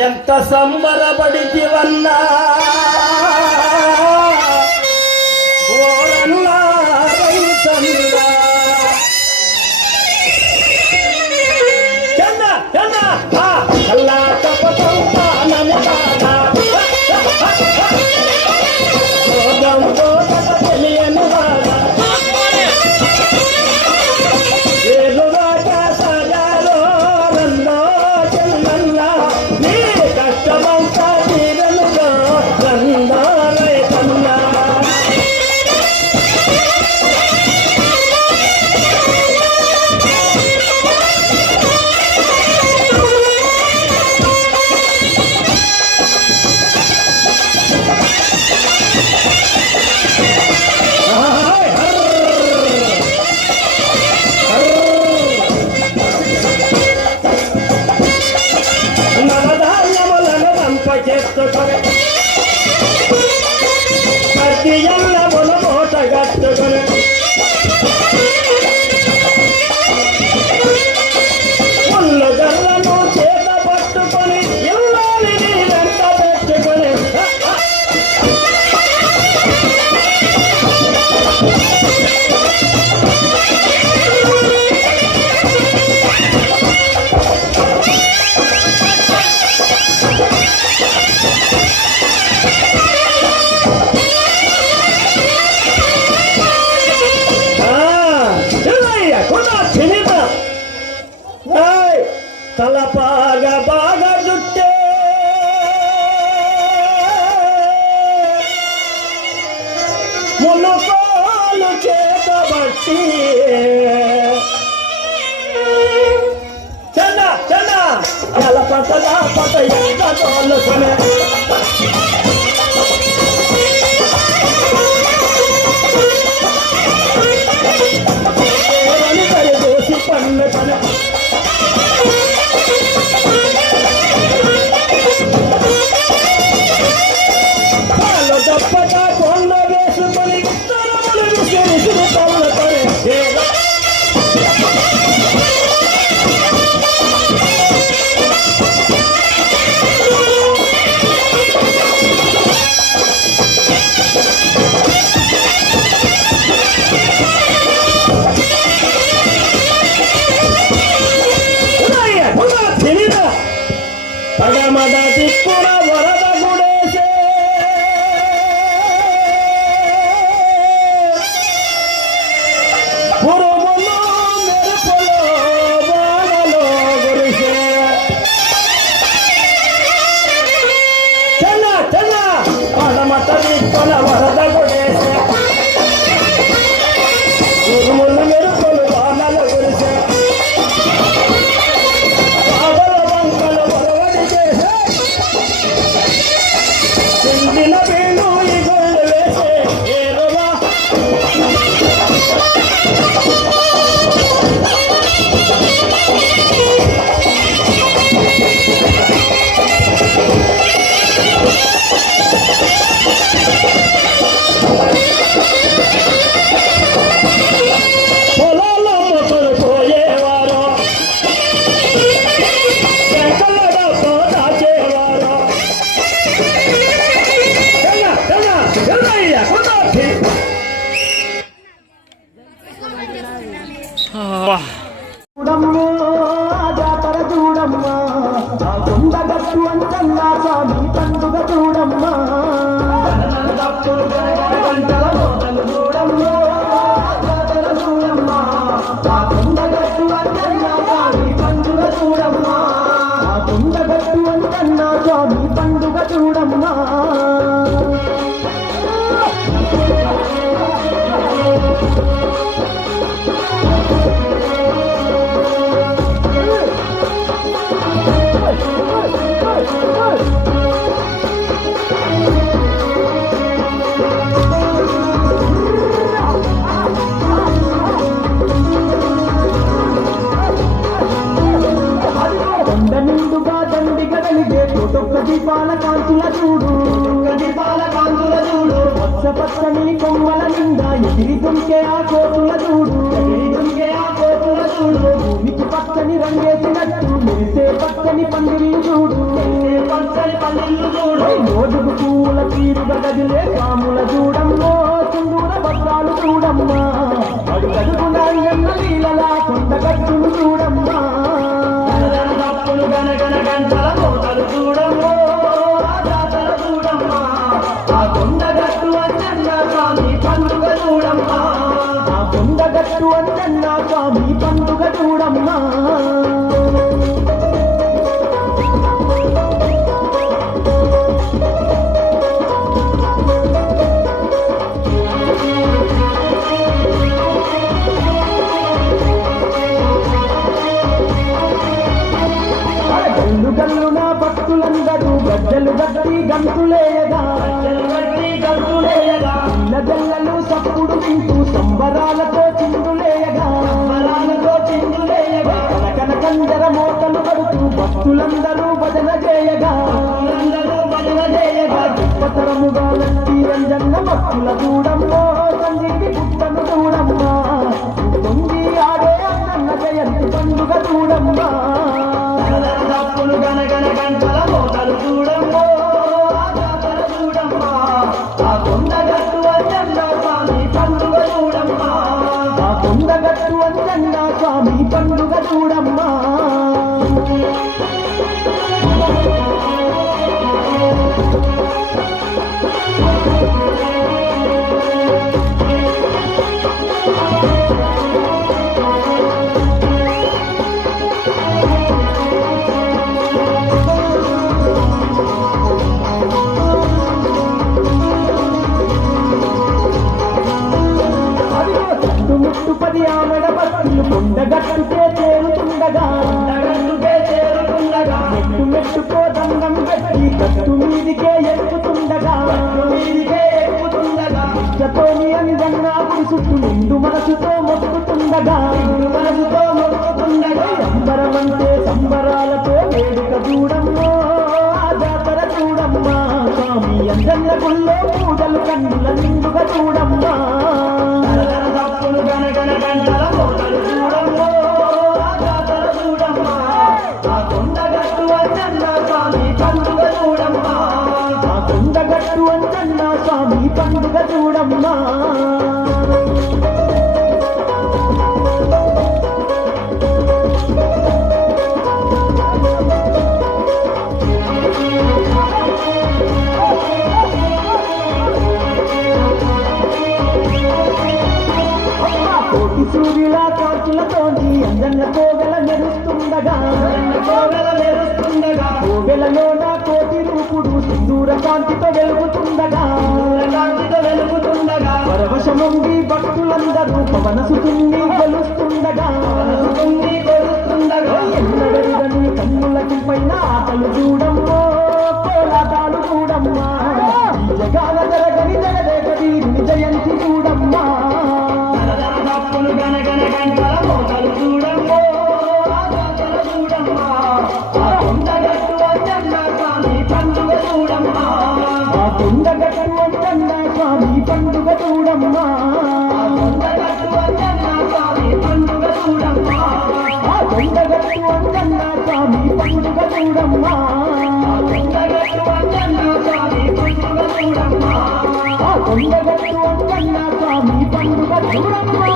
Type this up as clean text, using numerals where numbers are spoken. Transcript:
ఎంత సంబరపడితివన్నా ఓరన్నా రైతన్నా చంద చంద అల్లా తపతంతా నన్ను తెలియని వాడా ప్రతి ఎల్ల మూట కట్టుకొని ముళ్ళు గల్లను చేత పట్టుకొని ఇల్లాలి వెంట పెట్టుకొని తలపాగా బాగా జుట్టే మునుకోలు చేతబట్టి చన్న చన్న ఎలపటలా పట ఎంత తోలుకునే దోసి పన్ను పని తప్పగా కొండ వేసుకొని విసిరి తవ్వులతోనే పగమద దిక్కున వరద గుడేసే పురుగులు మెరుపులో వానలో గురిసే చెన్న చెన్న పడమట దిక్కున వరద గుడేసే పురుగులు మెరుపులు వానలో గురిసే చిందిన వేణు ఈ గొళ్ళు వేసే ఏరువా పొలాల్లో మొక్కలు పోయేవారు వెంకలడతో దాచేవారు చూడమ్మో జాతర చూడమ్మా కొండగట్టు అంటన్నా స్వామి పండుగ చూడమ్మా చూడమ్మో జాతర చూడమ్మా కొండగట్టు అంటన్నా స్వామి పండుగ చూడమ్మా కొండగట్టు అంటన్నా స్వామి పండుగ చూడమ్మా దీపాల కాంతుల చూడు పచ్చ పచ్చని కొమ్మల నిండా ఎగిరి దుంకే ఆ కోతుల చూడు భూమికి పచ్చని రంగేసినట్టు మెరిసే పచ్చని పందిరి చూడు నిన్ను చూడు రోజుకు పూల తీరుగా గదిలే కాముల చూడమ్మో సింధూర వస్త్రాలు చూడమ్మా అడుగడుగున ఎన్న లీలలా కొండగట్టును చూడమ్మా తప్పులు గనగన గంటల మోతలు చూడమ్మో ఆ జాతర చూడమ్మా ఆ కొండగట్టు అంజన్న స్వామి పండుగ చూడమ్మా ఆ కొండగట్టు అంజన్న స్వామి పండుగ చూడమ్మా గల్లు గల్లు నా భక్తులందరూ గజ్జలు గట్టి గంతులేయగా పిల్ల జల్లలు సప్పుడు వింటూ సంబరాలతో చిందులేయగా కనకన కంజర మోతలు పడుతూ భక్తులందరూ భజన చేయగా గొప్పతరముగా లక్ష్మీ రంజన్న భక్తుల చూడమ్మో సంగీతి పుట్టను చూడమ్మా తొంగి ఆడే అన్న జయంతి పండుగ చూడమ్మా తప్పులు గనగన గంటల మోతలు చూడమ్మో ఆ జాతర చూడమ్మా ఆ కొండగట్టు అంజన్న స్వామి పండుగ చూడమ్మా ఆ కొండగట్టు అంజన్న స్వామి పండుగ చూడమ్మా ముట్టుపది ఆమెడ భక్తులు కొండగట్టుకే చేరుతుండగా మెట్టు మెట్టుకో దండం పెట్టి గట్టు మీదికే ఎక్కుతుండగా ఇష్టతోని అంజన్న గుడి చుట్టూ నిండు మనసుతో మొక్కుతుండగా సంబరమంటే సంబరాలతో వేడుక చూడమ్మో ఆ జాతర చూడమ్మా స్వామి అంజన్న గుళ్ళో పూజలు కన్నుల నిండుగా చూడమ్మా తప్పులు గనగన గంటల మోతలు చూడమ్మో ఆ జాతర చూడమ్మా ఆ కొండగట్టు అంజన్న స్వామి పండుగ చూడమ్మా ఆ కొండగట్టు అంజన్న స్వామి పండుగ చూడమ్మా కోటి సూర్యుల కాంతులతోని అంజన్న కోవెల మెరుస్తుండగా కోవెలలోన కోటి రూపుడు సింధూర కాంతితో వెలుగుతుండగా పరవశముంది భక్తులందరూ పవన సుతుల్ని కొలుస్తుండగా ఎన్నడని కన్నులకి పైన ఆటలు చూడమ్మో కోలాటాలు చూడమ్మా ఈ జగాల జరగని జగదేక వీరుని జయంతి చూడమ్మా తప్పులు గనగన గంటల మోతలు చూడమ్మో ఆ జాతర చూడమ్మా ఆ కొండగట్టు అంజన్న స్వామి పండుగ చూడమ్మా ఆ కొండగట్టు అంజన్న స్వామి పండుగ చూడమ్మా ఆ కొండగట్టు అంజన్న స్వామి పండుగ చూడమ్మా ఆ కొండగట్టు అంజన్న స్వామి పండుగ చూడమ్మా ఆ కొండగట్టు అంజన్న స్వామి పండుగ చూడమ్మా ఆ కొండగట్టు అంజన్న స్వామి పండుగ చూడమ్మా